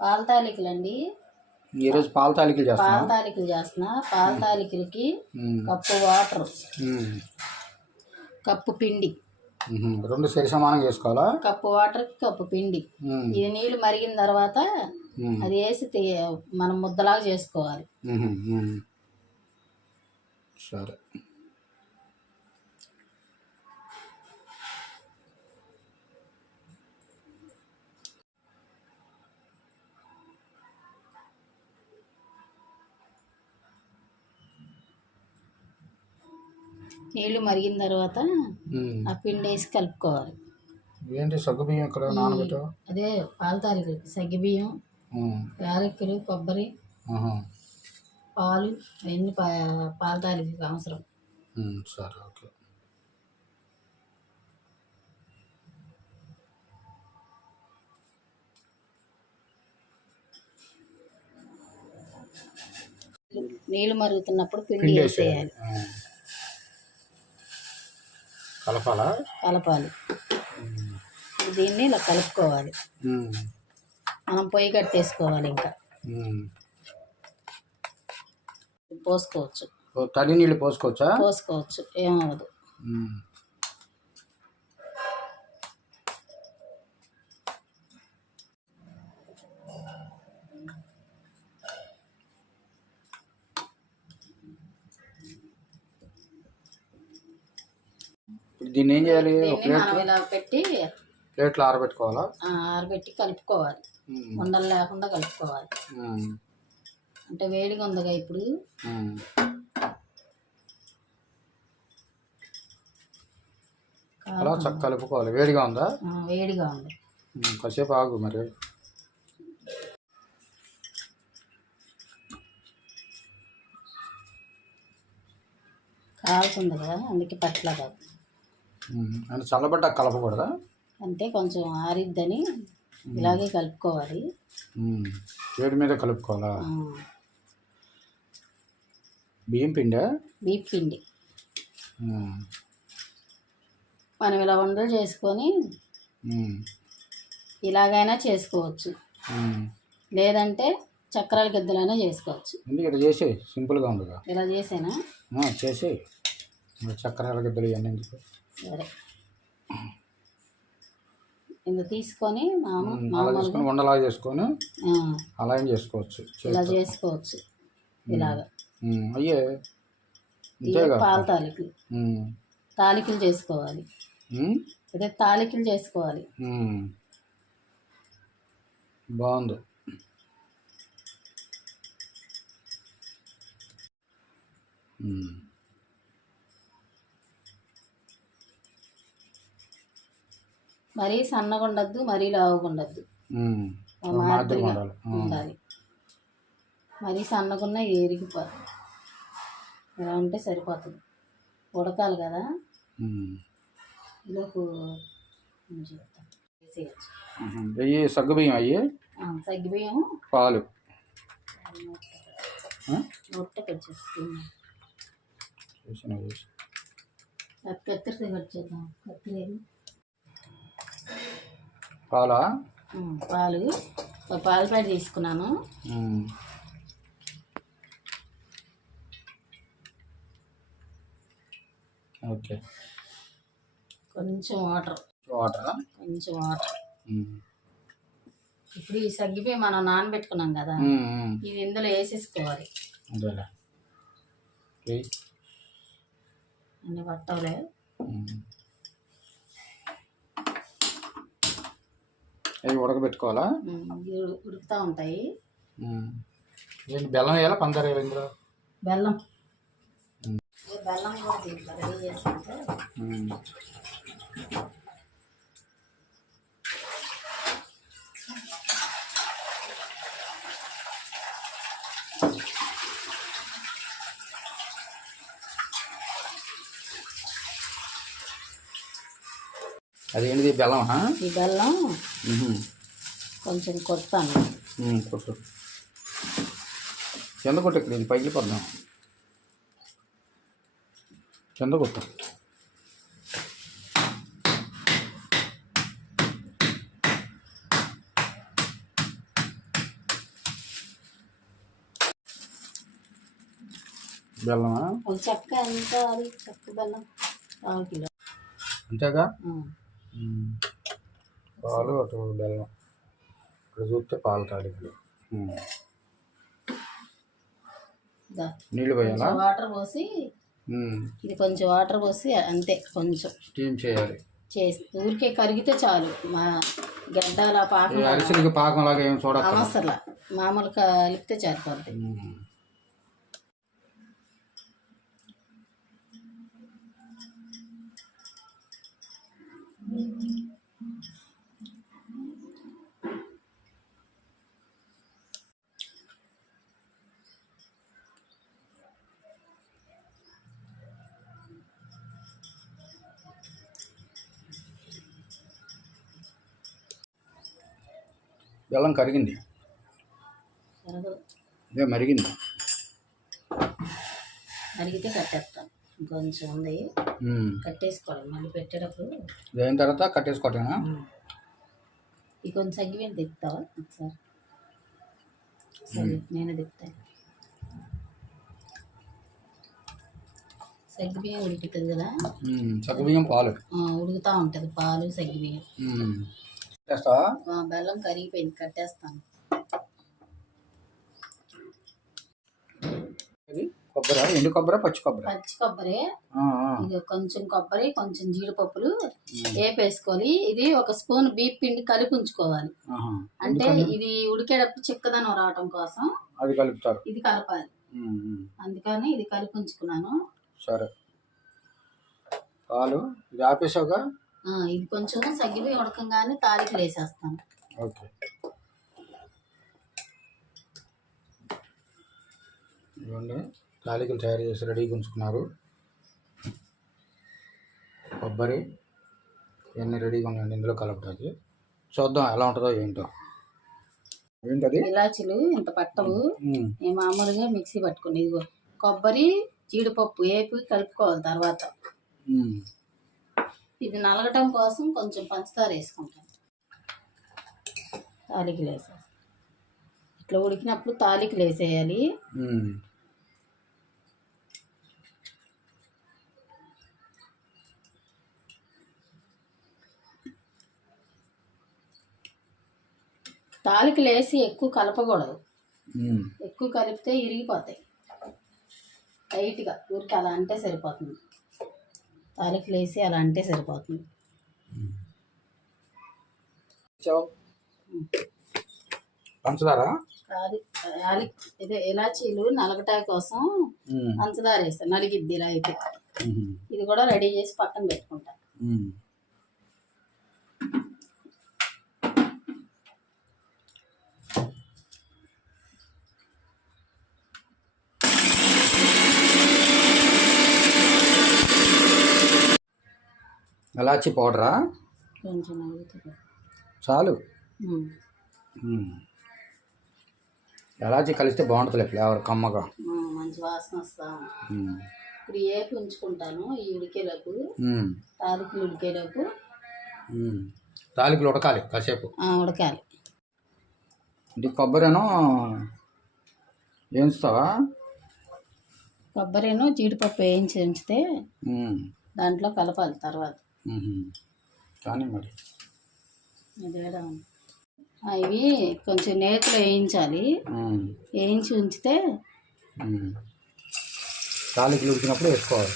పాల తాలికలు అండి ఈరోజు పాల తాలికలు పాల చేస్తాం తాలికలు చేస్తున్నా. పాల తాలికలకి కప్పు వాటర్ కప్పు పిండి. రెండు సరి సమానంగా వేసుకోవాలా? కప్పు వాటర్కి కప్పు పిండి. ఇది నీళ్ళు మరిగిన తర్వాత అది వేసి మనం ముద్దలాగా చేసుకోవాలి. సరే. నీళ్ళు మరిగిన తర్వాత. ఆ పిండి వేసి కలుపుకోవాలి. ఏంటి సగ్గు బియ్యం ఇక్కడ నానబెట్టావు అదే పాల తాలికలకి సగ్గిబియ్యం ఉమ్, యాలక్కులు కొబ్బరి. పాలు అవన్నీ పా పాల తాలికలకి అవసరం. సరే ఓకే. నీళ్ళు మరుగుతున్నప్పుడు పిండి వేసేయాలి. కలపాలా? కలపాలి. దీన్ని ఇలా కలుపుకోవాలి. మనం పొయ్యి కట్టేసుకోవాలి ఇంకా. పోసుకోవచ్చు. తడి నీళ్ళు పోసుకోవచ్చా? పోసుకోవచ్చు. ఏమవదు దీన్ని ఏం చేయాలి? ఒక దీన్ని ప్లేట్ మనం ఇలా పెట్టి ప్లేట్లో ఆరబెట్టుకోవాలా? ఆ, ఆరబెట్టి కలుపుకోవాలి. ఉమ్, ఉండలు లేకుండా కలుపుకోవాలి. ఉమ్, అంటే వేడిగా ఉందిగా ఇప్పుడు. ఉమ్. అలా చక్క కలుపుకోవాలి. వేడిగా ఉందా? ఆ, వేడిగా ఉంది. ఉమ్, కాసేపు ఆగు మరి. కాలుతుంది కదా అందుకే పట్ల కాదు అంటే చల్లబడ్డ కలపకూడదా అంటే కొంచెం ఆరిద్దని ఇలాగే కలుపుకోవాలి. వేడి మీద కలుపుకోవాలా? బియ్యం పిండా? బీప్ పిండి. మనం ఇలా ఉండలు చేసుకొని ఇలాగైనా చేసుకోవచ్చు. లేదంటే చక్రాల గిద్దలైనా చేసుకోవచ్చు. ఎందుకు ఇట్లా చేసి? సింపుల్గా ఉందిగా. ఇలా చేసేనా? చేసి చక్రాల గిద్దలు ఇవన్నీ సరే. ఇంక తీసుకొని మామ ఉమ్, అలా మామూలుగా చేసుకొని ఉండలా చేసుకొని అలా ఏం చేసుకోవచ్చు? ఇలా. చేసుకోవచ్చు. ఇలాగా. అయ్యే. పాల తాలికలు. తాలికలు చేసుకోవాలి. అదే తాలికలు చేసుకోవాలి. బాగుంది. ఉమ్. మరీ సన్నగా ఉండద్దు మరీ లావుగా ఉండద్దు. మాదిరిగా ఉండాలి. మరీ సన్నగున్న ఏరిగిపోతుంది ఇలా ఉంటే సరిపోతుంది. ఉడకాలి కదా. ఉమ్. లోపు నేను చెప్తాను. వేసేయచ్చు. ఉహు. వెయ్యి సగ్గు బియ్యం అయ్యి సగ్గిబియ్యం పాలు. కత్తిరితో కట్ చేద్దాం. కత్తిరేది పాలా? పాలు. పాల ప్యాకెట్ తీసుకున్నాను. ఓకే. కొంచెం వాటర్. వాటరా? కొంచెం వాటర్. ఇప్పుడు ఈ సగ్గిపోయి మనం నానబెట్టుకున్నాం కదా. ఇది ఇందులో వేసేసుకోవాలి. అన్ని పట్టవలే. అవి ఉడకబెట్టుకోవాలా? ఉడుకుతూ ఉంటాయి. ఏంటి బెల్లం వేయాలా? పంచదార వేయాలి ఇందులో? బెల్లం. బెల్లం కూడా అదేంటిది బెల్లం ఈ బెల్లం కొంచెం కొడతాను కొట్టు. కింద కొట్టు ఇక్కడ ఇది పైకి పడదాం. కింద కొట్టు. బెల్లమా? చెక్క ఎంత అది? చెక్క బెల్లం కిలో. అంతేగా? పాలు అటు బెల్లం ఇక్కడ చూస్తే పాలు తాలికలు. దా. నీళ్ళు పోయాలా? వాటర్ పోసి. ఇది కొంచెం వాటర్ పోసి అంతే కొంచెం. స్టీమ్ చేయాలి. చేసి ఊరికే కరిగితే చాలు. మా గడ్డల పాకం అరిసెలకి పాకంలాగా ఏం చూడక్క అవసరం మామూలు కలిపితే సరిపోద్ది. బెల్లం కరిగింది. ఇదే మరిగింది. కరిగితే కట్టేస్తాం. ఇంకొంచెం ఉంది. కట్టేసుకోవాలి. మళ్ళీ పెట్టేటప్పుడు అయిన తర్వాత కట్టేసుకోవటమేనా? ఇది కొంచెం సగ్గిపోయిన తిప్పుతావా ఒకసారి. సరే నేనే తిప్పుతాను సగ్గిబియ్యం ఉడుకుతుంది కదా. సగ్గుబియ్యం పాలు. ఉడుకుతూ ఉంటుంది. పాలు సగ్గిబియ్యం. చేస్తావా బెల్లం కరిగిపోయింది కట్టేస్తాను. కొబ్బరి? ఎండు కొబ్బరి పచ్చి కొబ్బరి? పచ్చి కొబ్బరి. ఇది కొంచెం కొబ్బరి కొంచెం జీడిపప్పులు వేపేసుకోవాలి ఇది ఒక స్పూన్ బీప్ పిండి కలిపి ఉంచుకోవాలి. అంటే ఇది ఉడికేటప్పుడు చిక్కదనం రావటం కోసం అది కలుపుతారు. ఇది కలపాలి. అందుకని ఇది కలిపి ఉంచుకున్నాను. సరే. పాలు ఇది ఆపేసావుగా? ఇది కొంచెం సగ్గిపోయి ఉడకంగానే తాలికలు వేసేస్తాను. ఓకే. ఇవ్వండి తాలికలు తయారు చేసి రెడీగా ఉంచుకున్నారు. కొబ్బరి ఇవన్నీ రెడీగా ఉన్నాయండి ఇందులో కలపడానికి. చూద్దాం ఎలా ఉంటుందో ఏంటో. ఏంటది? ఇలాచీలు ఇంత పట్టవు నేను మామూలుగా మిక్సీ పట్టుకుని ఇదిగో కొబ్బరి జీడిపప్పు వేపి కలుపుకోవాలి తర్వాత. ఇది నలగటం కోసం కొంచెం పంచదార వేసుకుంటాను తాలికలు వేసే ఇట్లా ఉడికినప్పుడు తాలికలు వేసేయాలి ఉమ్. తాలికలు వేసి ఎక్కువ కలపకూడదు. ఎక్కువ కలిపితే ఇరిగిపోతాయి. టైట్గా ఊరికి అలా అంటే సరిపోతుంది. తాలికలు వేసి అలా అంటే సరిపోతుంది. పంచదార కాదు యాలి ఇదే ఇలాచీలు నలగటాయి కోసం. పంచదార వేస్తాను నలిగిద్ది ఇలా అయితే. ఇది కూడా రెడీ చేసి పక్కన పెట్టుకుంటా ఎలాచి పౌడరా కొంచెం చాలు. ఎలాచి కలిస్తే బాగుంటుంది ఫ్లేవర్ కమ్మగా మంచి వాసన వస్తా. ఇప్పుడు ఏపి ఉంచుకుంటాను ఈ ఉడికేలోపు ఉమ్. తాలికలు ఉడికేలోపు. తాలికలు ఉడకాలి కాసేపు ఉడకాలి ఇది కొబ్బరిను వేయించుతావా కొబ్బరిను జీడిపప్పు వేయించి ఉంచితే. దాంట్లో కలపాలి తర్వాత. కానీ మరి. ఇవి కొంచెం నేతిలో వేయించాలి. వేయించి ఉంచితే ఉమ్. తాలికలు ఉడికినప్పుడు వేసుకోవాలి.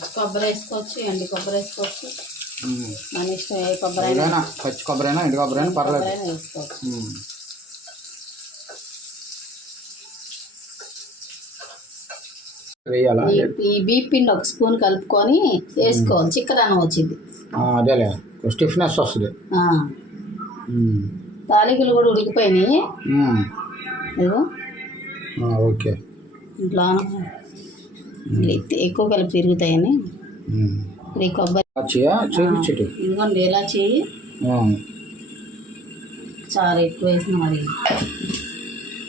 పచ్చి కొబ్బరి వేసుకోవచ్చు ఎండి కొబ్బరి వేసుకోవచ్చు. మన ఇష్టం ఏ కొబ్బరి అయినా పచ్చి కొబ్బరైనా ఎండు కొబ్బరైనా పర్లేదు. కొబ్బరి అయినా వేసుకోవచ్చు. ఉమ్. వేయాలా? ఈ- బీప్ పిండి ఒక స్పూన్ కలుపుకొని వేసుకోవాలి చిక్కదనం వచ్చింది. అదేలే. స్టిఫ్నెస్ వస్తుంది. తాలికలు కూడా ఉడికిపోయినాయి. ఓకే. ఇట్లా ఎక్కువ కలిపి తిరుగుతాయని. ఈ కొబ్బరి చూపించుటి ఇదిగోండి ఇలా చేయి చాలా ఎక్కువ వేసిన మరి.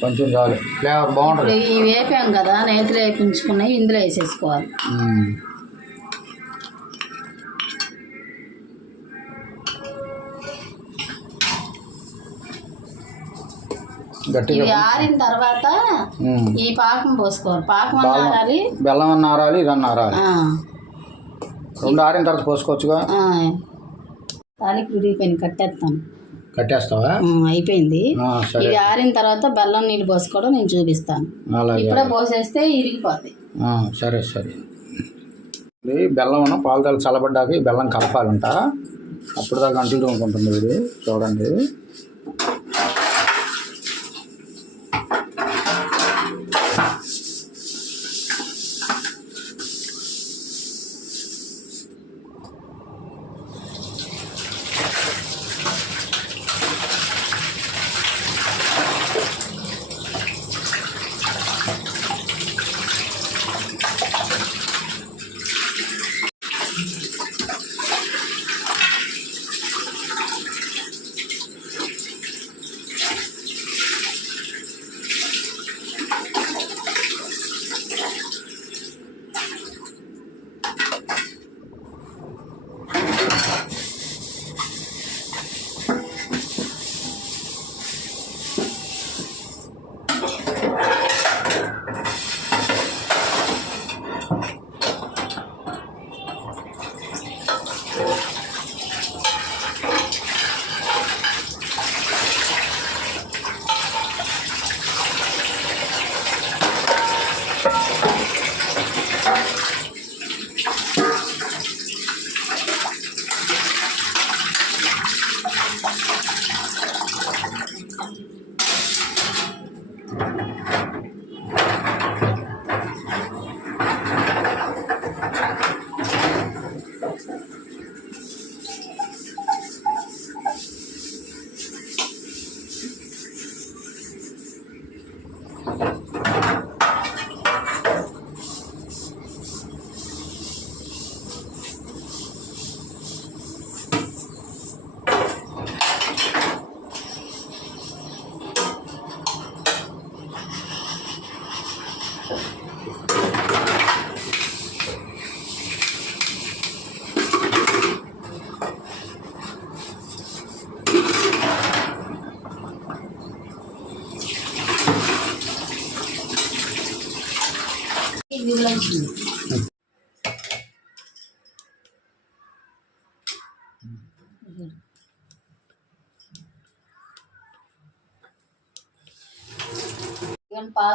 కొంచెం చాలు. ఫ్లేవర్ బాగుంటుంది. ఇవి వేపాం కదా నేతిలో వేపించుకున్నవి ఇందులో వేసేసుకోవాలి. ఇవి ఆరిన తర్వాత. ఈ పాకం పోసుకోవాలి. పాకం అన్న బెల్లం. ఆరాలి. బెల్లం అన్న ఆరాలి ఇదన్న ఆరాలి. ఆ, రెండు ఆరిన తర్వాత పోసుకోవచ్చుగా. తాలికి విడిగిపోయింది కట్టేస్తాను. కట్టేస్తావా? అయిపోయింది. ఇది ఆరిన తర్వాత బెల్లం నీళ్ళు పోసుకోవడం నేను చూపిస్తాను. ఇప్పుడే పోసేస్తే ఇరిగిపోతాయి. సరే సరే. ఇది బెల్లం పాలతాలు చల్లబడ్డాక బెల్లం కలపాలంట. అప్పుడు దాకా అంటులు తోముకుంటుంది ఇది చూడండి.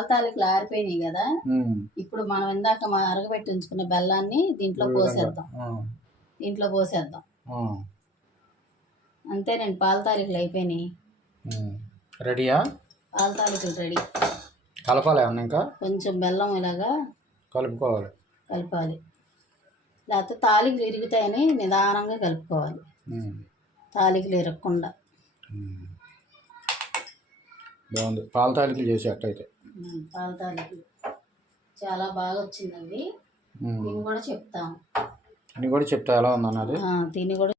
తాలికలు ఆరిపోయినాయి కదా. ఇప్పుడు మనం ఇందాక మనం అరగబెట్టి ఉంచుకున్న బెల్లాన్ని దీంట్లో పోసేద్దాం. దీంట్లో పోసేద్దాం. ఆ. అంతే నేను పాల తాలికలు అయిపోయినాయి. రెడీయా? పాల తాలికలు రెడీ. కలపాలి ఇంకా? కొంచెం బెల్లం ఇలాగా కలుపుకోవాలి. కలపాలి. లేకపోతే తాలికలు ఇరుగుతాయని నిదానంగా కలుపుకోవాలి. తాలికలు ఇరగకుండా. బాగుంది. పాల తాలికలు చేసి అట్టయితే. తాలికలు చాలా బాగా వచ్చిందండి. దీన్ని కూడా చెప్తాం అని కూడా చెప్తా ఎలా ఉందన్నది? దీన్ని కూడా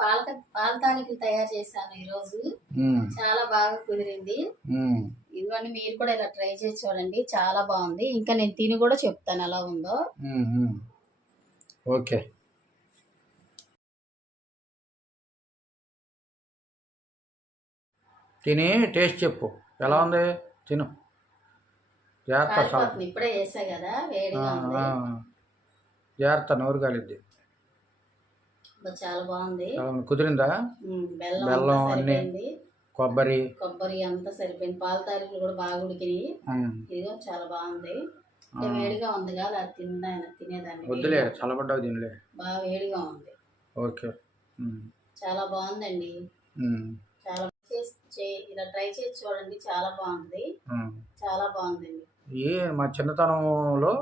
పాల పాల తాలికలు తయారు చేశాను ఈరోజు. చాలా బాగా కుదిరింది. ఇదిగోండి మీరు కూడా ఇలా ట్రై చేసి చూడండి. చాలా బాగుంది. ఇంకా నేను తిని కూడా చెప్తాను ఎలా ఉందో. ఓకే. తిని టేస్ట్ చెప్పు. ఎలా ఉంది? తిను. జాగ్రత్త ఇప్పుడే చేసా కదా జాగ్రత్త నోరు కాలిద్ది. చాలా బాగుంది? కుదిరిందా? బెల్లం అన్నీ. కొబ్బరి. కొబ్బరి అంతా సరిపోయింది. పాల తారీఖులు కూడా బాగా ఉడికినాయి. ఇదిగో చాలా బాగుంది. వేడిగా ఉంది కదా అది తిందా తినేదాన్ని వద్దులే చల్లబడ్డావు తినలే. బాగా వేడిగా ఉంది. ఓకే. చాలా బాగుందండి. చాలా ఇలా ట్రై చేసి చూడండి. చాలా బాగుంది. చాలా బాగుందండి. ఈ మా చిన్నతనంలో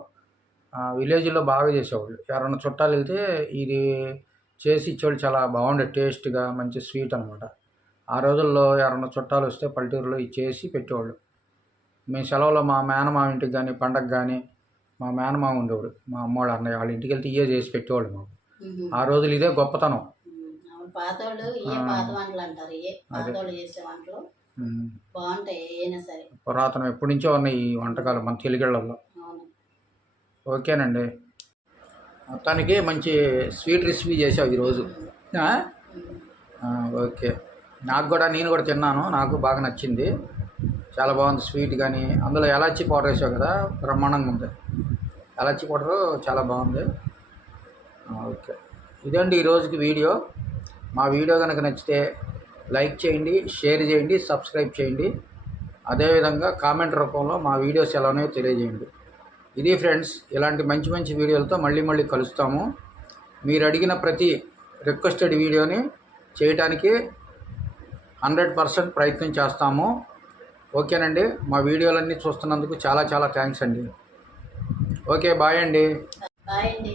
విలేజ్లో బాగా చేసేవాళ్ళు. ఎవరన్నా చుట్టాలు వెళ్తే ఇది చేసి ఇచ్చేవాళ్ళు చాలా బాగుండే టేస్ట్గా మంచి స్వీట్ అనమాట ఆ రోజుల్లో ఎవరన్నా చుట్టాలు వస్తే పల్లెటూరులో ఇది చేసి పెట్టేవాళ్ళు. మేము సెలవులో మా మేనమామ ఇంటికి కానీ పండగ కానీ మా మేనమామ ఉండేవాడు. మా అమ్మోళ్ళు అన్నయ్య వాళ్ళ ఇంటికి వెళ్తే ఇవే చేసి పెట్టేవాళ్ళు మాకు. ఆ రోజులు ఇదే గొప్పతనం. పురాతనం ఎప్పటి నుంచో ఉన్నాయి ఈ వంటకాలు మన తెలుగుళ్ళల్లో. ఓకేనండి. మొత్తానికి మంచి స్వీట్ రెసిపీ చేసావు ఈరోజు. ఓకే. నాకు కూడా నేను కూడా తిన్నాను. నాకు బాగా నచ్చింది. చాలా బాగుంది స్వీట్ కానీ అందులో ఎలాచీ పౌడర్ వేసావు కదా బ్రహ్మాండంగా ఉంది. ఎలాచీ పౌడరు చాలా బాగుంది. ఓకే. ఇదండి ఈరోజుకి వీడియో. మా వీడియో కనుక నచ్చితే లైక్ చేయండి షేర్ చేయండి సబ్స్క్రైబ్ చేయండి. అదేవిధంగా కామెంట్ రూపంలో మా వీడియోస్ ఎలానో తెలియజేయండి. ఇది ఫ్రెండ్స్ ఇలాంటి మంచి మంచి వీడియోలతో మళ్ళీ మళ్ళీ కలుస్తాము. మీరు అడిగిన ప్రతి రిక్వెస్టెడ్ వీడియోని చేయటానికి హండ్రెడ్ పర్సెంట్ ప్రయత్నం చేస్తాము. ఓకేనండి మా వీడియోలన్నీ చూస్తున్నందుకు చాలా చాలా థ్యాంక్స్ అండి. ఓకే బాయ్ అండి. బాయ్ అండి.